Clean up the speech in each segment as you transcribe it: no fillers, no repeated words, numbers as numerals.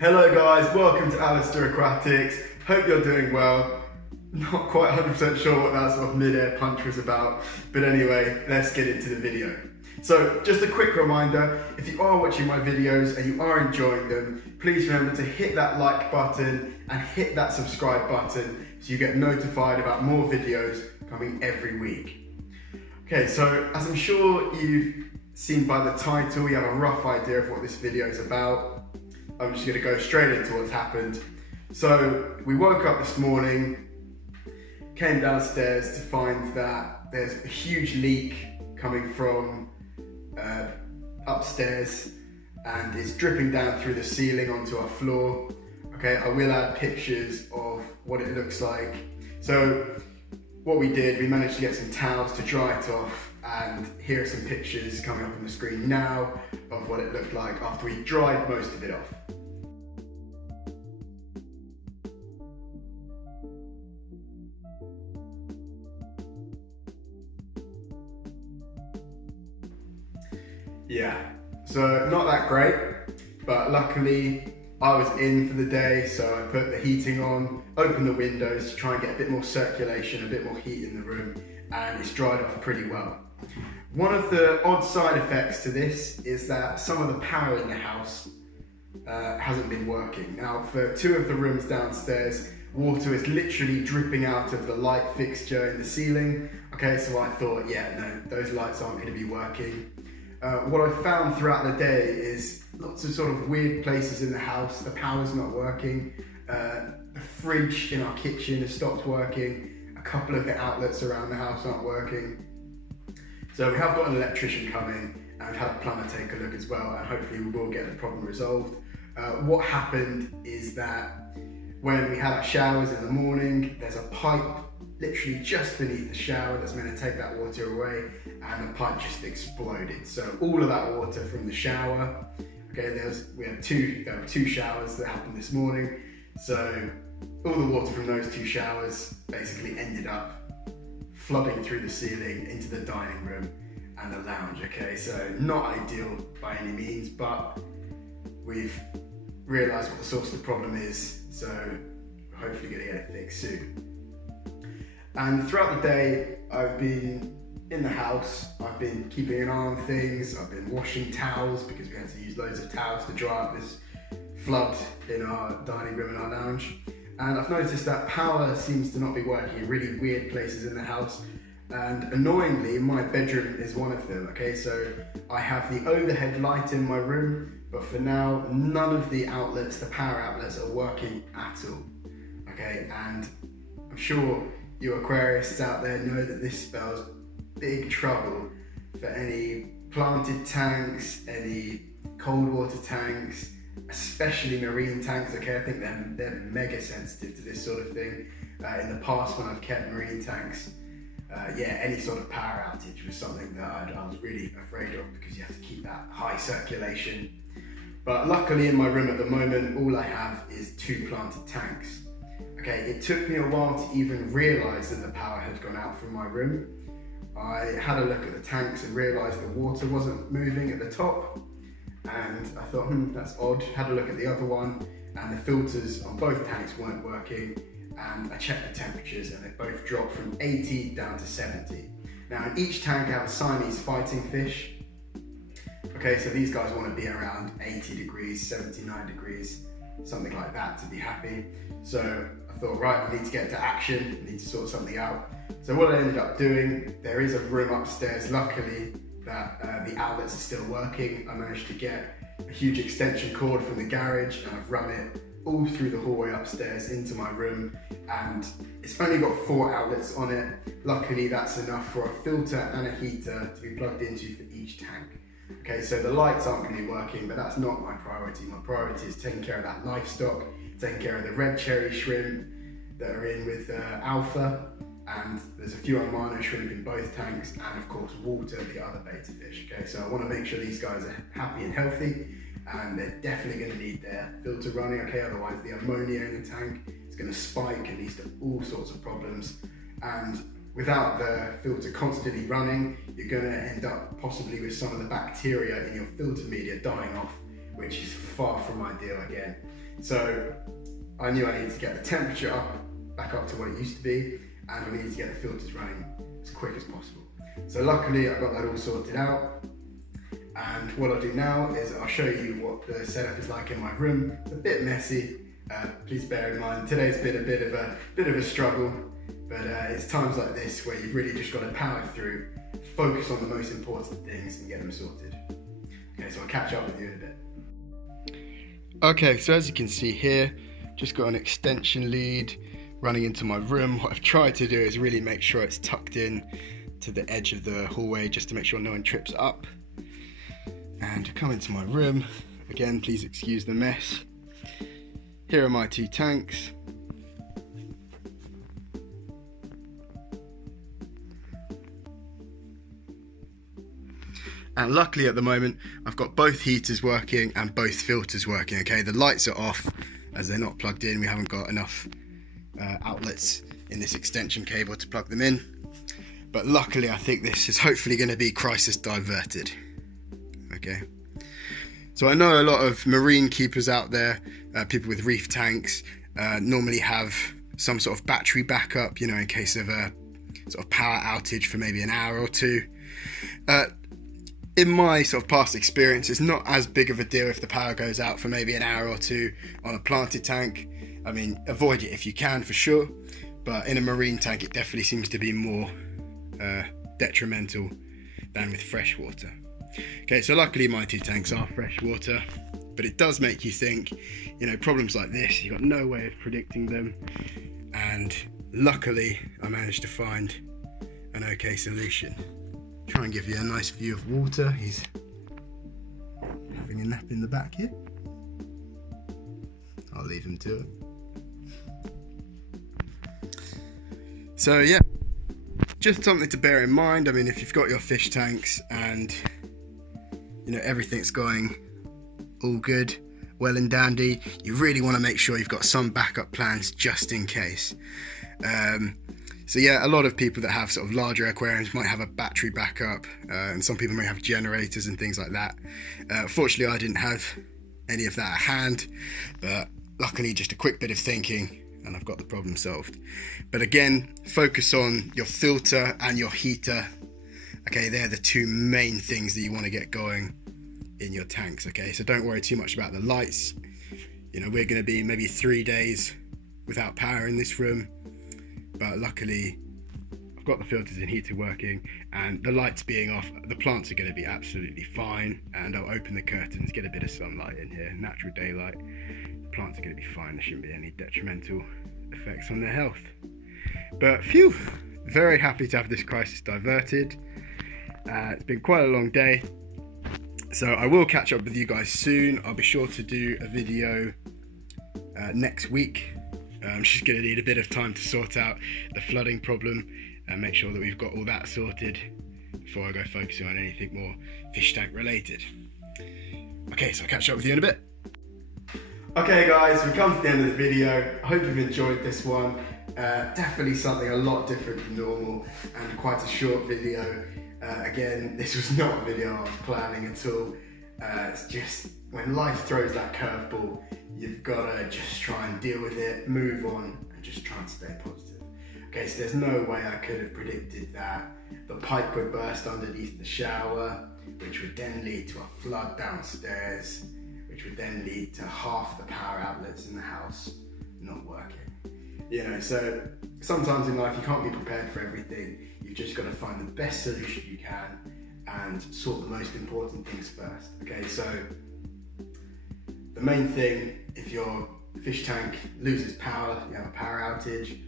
Hello guys, welcome to Alasdair Aquatics. Hope you're doing well. Not quite 100% sure what that sort of mid-air punch was about, but anyway, let's get into the video. So just a quick reminder, if you are watching my videos and you are enjoying them, please remember to hit that like button and hit that subscribe button so you get notified about more videos coming every week. Okay, so as I'm sure you've seen by the title, you have a rough idea of what this video is about. I'm just going to go straight into what's happened. So we woke up this morning, came downstairs to find that there's a huge leak coming from upstairs and it's dripping down through the ceiling onto our floor. Okay, I will add pictures of what it looks like. So what we did, we managed to get some towels to dry it off, and here are some pictures coming up on the screen now of what it looked like after we dried most of it off. Yeah, so not that great, but luckily I was in for the day, so I put the heating on, opened the windows to try and get a bit more circulation, a bit more heat in the room, and it's dried off pretty well. One of the odd side effects to this is that some of the power in the house hasn't been working. Now, for two of the rooms downstairs, water is literally dripping out of the light fixture in the ceiling. Okay, so I thought, yeah, no, those lights aren't going to be working. What I found throughout the day is lots of sort of weird places in the house. The power's not working. The fridge in our kitchen has stopped working. A couple of the outlets around the house aren't working. So we have got an electrician coming and we've had a plumber take a look as well, and hopefully we will get the problem resolved. What happened is that when we had our showers in the morning, there's a pipe literally just beneath the shower that's meant to take that water away, and the pipe just exploded. So all of that water from the shower, okay, there were two showers that happened this morning. So all the water from those two showers basically ended up flooding through the ceiling into the dining room and the lounge. Okay, so not ideal by any means, but we've realised what the source of the problem is, so we're hopefully going to get it fixed soon. And throughout the day, I've been in the house, I've been keeping an eye on things, I've been washing towels because we had to use loads of towels to dry up this flood in our dining room and our lounge. And I've noticed that power seems to not be working in really weird places in the house. And annoyingly, my bedroom is one of them. Okay, so I have the overhead light in my room, but for now, none of the outlets, the power outlets, are working at all. Okay, and I'm sure you aquarists out there know that this spells big trouble for any planted tanks, any cold water tanks, especially marine tanks. Okay, I think they're mega sensitive to this sort of thing. In the past, when I've kept marine tanks, yeah, any sort of power outage was something that I was really afraid of, because you have to keep that high circulation. But luckily in my room at the moment, all I have is two planted tanks. Okay, it took me a while to even realise that the power had gone out from my room. I had a look at the tanks and realised the water wasn't moving at the top, and I thought, that's odd. Had a look at the other one, and the filters on both tanks weren't working, and I checked the temperatures and they both dropped from 80 down to 70. Now in each tank I have a Siamese fighting fish. Okay, so these guys want to be around 80 degrees, 79 degrees, something like that to be happy. So I thought, right, I need to get to action, I need to sort something out. So what I ended up doing, there is a room upstairs, luckily, that the outlets are still working. I managed to get a huge extension cord from the garage and I've run it all through the hallway upstairs into my room, and it's only got 4 outlets on it. Luckily that's enough for a filter and a heater to be plugged into for each tank. Okay, so the lights aren't going to be working, but that's not my priority. My priority is taking care of that livestock, taking care of the red cherry shrimp that are in with alpha, and there's a few Armano shrimp in both tanks, and of course water, the other beta fish. Okay, so I want to make sure these guys are happy and healthy, and they're definitely going to need their filter running. Okay, otherwise the ammonia in the tank is going to spike and lead to all sorts of problems. And without the filter constantly running, you're going to end up possibly with some of the bacteria in your filter media dying off, which is far from ideal again. So I knew I needed to get the temperature back up to what it used to be, and I needed to get the filters running as quick as possible. So luckily I got that all sorted out, and what I'll do now is I'll show you what the setup is like in my room. It's a bit messy, please bear in mind today's been a bit of a struggle, but it's times like this where you've really just got to power through, focus on the most important things and get them sorted. Okay, so I'll catch up with you in a bit. Okay, so as you can see here, just got an extension lead running into my room. What I've tried to do is really make sure it's tucked in to the edge of the hallway just to make sure no one trips up. And to come into my room, again, please excuse the mess. Here are my 2 tanks. And luckily at the moment, I've got both heaters working and both filters working, okay? The lights are off as they're not plugged in. We haven't got enough outlets in this extension cable to plug them in. But luckily, I think this is hopefully going to be crisis diverted, okay? So I know a lot of marine keepers out there, people with reef tanks, normally have some sort of battery backup, you know, in case of a sort of power outage for maybe an hour or two. In my sort of past experience, it's not as big of a deal if the power goes out for maybe an hour or two on a planted tank. I mean, avoid it if you can for sure, but in a marine tank it definitely seems to be more detrimental than with fresh water. Okay, so luckily my 2 tanks are fresh water, but it does make you think, you know, problems like this, you've got no way of predicting them, and luckily I managed to find an okay solution. Try and give you a nice view of water. He's having a nap in the back here. I'll leave him to it. So yeah, just something to bear in mind. I mean, if you've got your fish tanks and you know everything's going all good, well and dandy, you really want to make sure you've got some backup plans just in case. So yeah, a lot of people that have sort of larger aquariums might have a battery backup, and some people may have generators and things like that. Fortunately, I didn't have any of that at hand, but luckily just a quick bit of thinking and I've got the problem solved. But again, focus on your filter and your heater. Okay, they're the 2 main things that you want to get going in your tanks. Okay, so don't worry too much about the lights. You know, we're going to be maybe 3 days without power in this room, but luckily I've got the filters and heater working, and the lights being off, the plants are going to be absolutely fine, and I'll open the curtains, get a bit of sunlight in here, natural daylight. The plants are going to be fine. There shouldn't be any detrimental effects on their health. But phew, very happy to have this crisis diverted. It's been quite a long day, so I will catch up with you guys soon. I'll be sure to do a video next week. I'm just going to need a bit of time to sort out the flooding problem and make sure that we've got all that sorted before I go focusing on anything more fish tank related. Okay, so I'll catch up with you in a bit. Okay guys, we've come to the end of the video. I hope you've enjoyed this one. Definitely something a lot different than normal and quite a short video. Again, this was not a video I was planning at all. It's just when life throws that curveball, you've got to just try and deal with it, move on, and just try and stay positive. Okay, so there's no way I could have predicted that the pipe would burst underneath the shower, which would then lead to a flood downstairs, which would then lead to half the power outlets in the house not working. You know, so sometimes in life you can't be prepared for everything. You've just got to find the best solution you can and sort the most important things first. Okay, so the main thing, if your fish tank loses power, you have a power outage,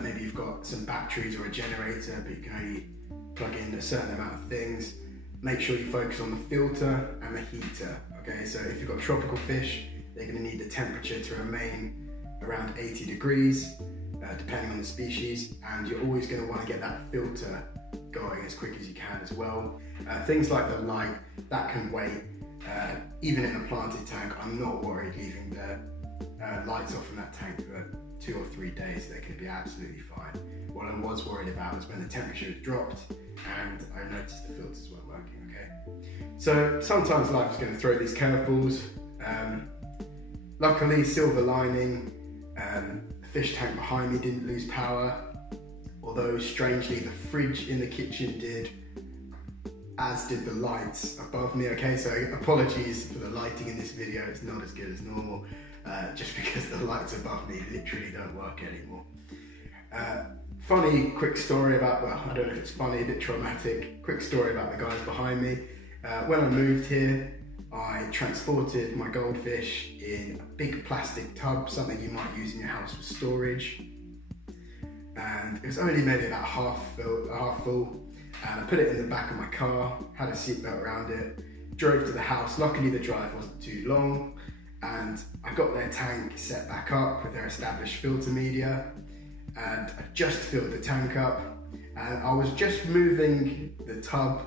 maybe you've got some batteries or a generator, but you can only plug in a certain amount of things, make sure you focus on the filter and the heater. Okay, so if you've got tropical fish, they're going to need the temperature to remain around 80 degrees, depending on the species, and you're always going to want to get that filter going as quick as you can as well. Things like the light, that can wait. Even in a planted tank, I'm not worried leaving the lights off in that tank for 2 or 3 days. They could be absolutely fine. What I was worried about was when the temperature had dropped and I noticed the filters weren't working. Okay, so sometimes life is going to throw these curveballs. luckily, silver lining, the fish tank behind me didn't lose power, although strangely the fridge in the kitchen did, as did the lights above me. Okay, so apologies for the lighting in this video, it's not as good as normal, just because the lights above me literally don't work anymore. Funny quick story about, well, I don't know if it's funny, a bit traumatic, quick story about the guys behind me. When I moved here, I transported my goldfish in a big plastic tub, something you might use in your house for storage. And it was only maybe about half full. And I put it in the back of my car, had a seatbelt around it, drove to the house. Luckily the drive wasn't too long, and I got their tank set back up with their established filter media, and I just filled the tank up, and I was just moving the tub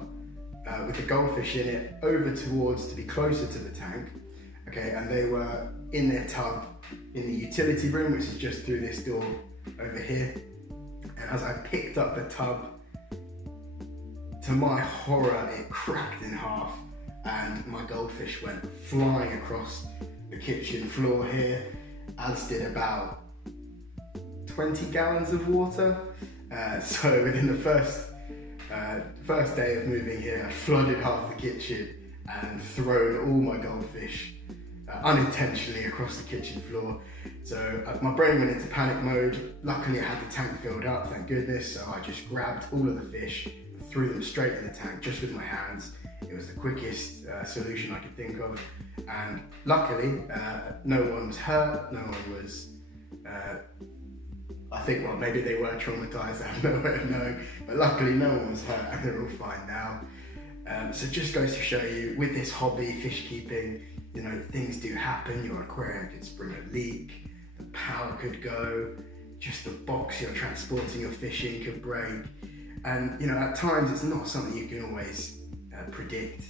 with the goldfish in it over towards to be closer to the tank. Okay, and they were in their tub in the utility room, which is just through this door over here. And as I picked up the tub, to my horror, it cracked in half and my goldfish went flying across the kitchen floor here, as did about 20 gallons of water. So within the first day of moving here, I flooded half the kitchen and thrown all my goldfish unintentionally across the kitchen floor. So my brain went into panic mode. Luckily I had the tank filled up, thank goodness, so I just grabbed all of the fish, threw them straight in the tank just with my hands. It was the quickest solution I could think of, and luckily no one was hurt, no one was, I think, well, maybe they were traumatised, I have no way of knowing, but luckily no one was hurt and they're all fine now. So it just goes to show you, with this hobby, fish keeping, you know, things do happen. Your aquarium could spring a leak, the power could go, just the box you're transporting your fish in could break. And, you know, at times it's not something you can always predict.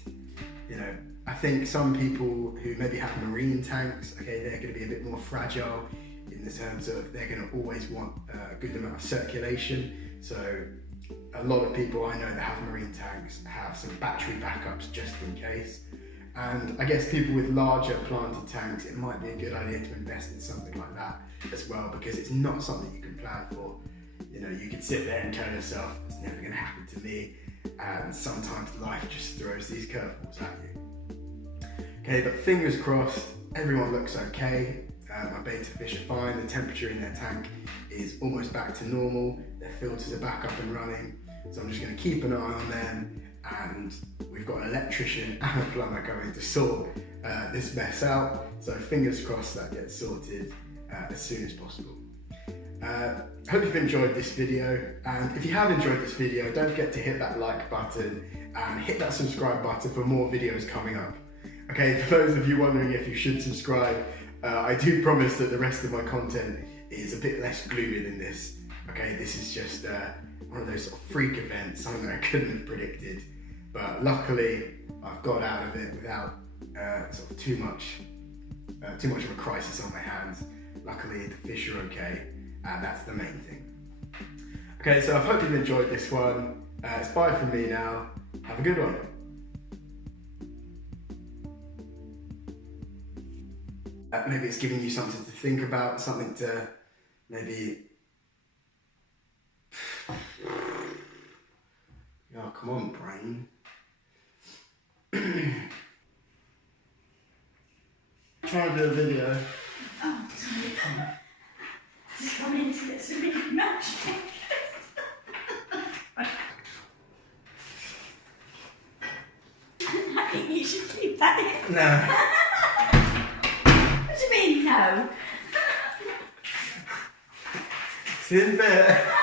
You know, I think some people who maybe have marine tanks, okay, they're going to be a bit more fragile in the terms of they're going to always want a good amount of circulation. So a lot of people I know that have marine tanks have some battery backups just in case. And I guess people with larger planted tanks, it might be a good idea to invest in something like that as well, because it's not something you can plan for. You know, you could sit there and tell yourself, it's never going to happen to me, and sometimes life just throws these curveballs at you. Okay, but fingers crossed, everyone looks okay. My beta fish are fine, the temperature in their tank is almost back to normal, their filters are back up and running, so I'm just going to keep an eye on them, and we've got an electrician and a plumber coming to sort this mess out, so fingers crossed that gets sorted as soon as possible. Hope you've enjoyed this video, and if you have enjoyed this video, don't forget to hit that like button and hit that subscribe button for more videos coming up. Okay, for those of you wondering if you should subscribe, I do promise that the rest of my content is a bit less gloomy than this. Okay, this is just one of those sort of freak events, something that I couldn't have predicted, but luckily I've got out of it without sort of too much of a crisis on my hands. Luckily the fish are okay, and that's the main thing. Okay, so I hope you've enjoyed this one. It's bye from me now. Have a good one. Maybe it's giving you something to think about, something to maybe... Oh, come on, brain. Try and do a video. Oh, sorry. Just come into this really much. I think you should keep that in. No. What do you mean, no? It's in there.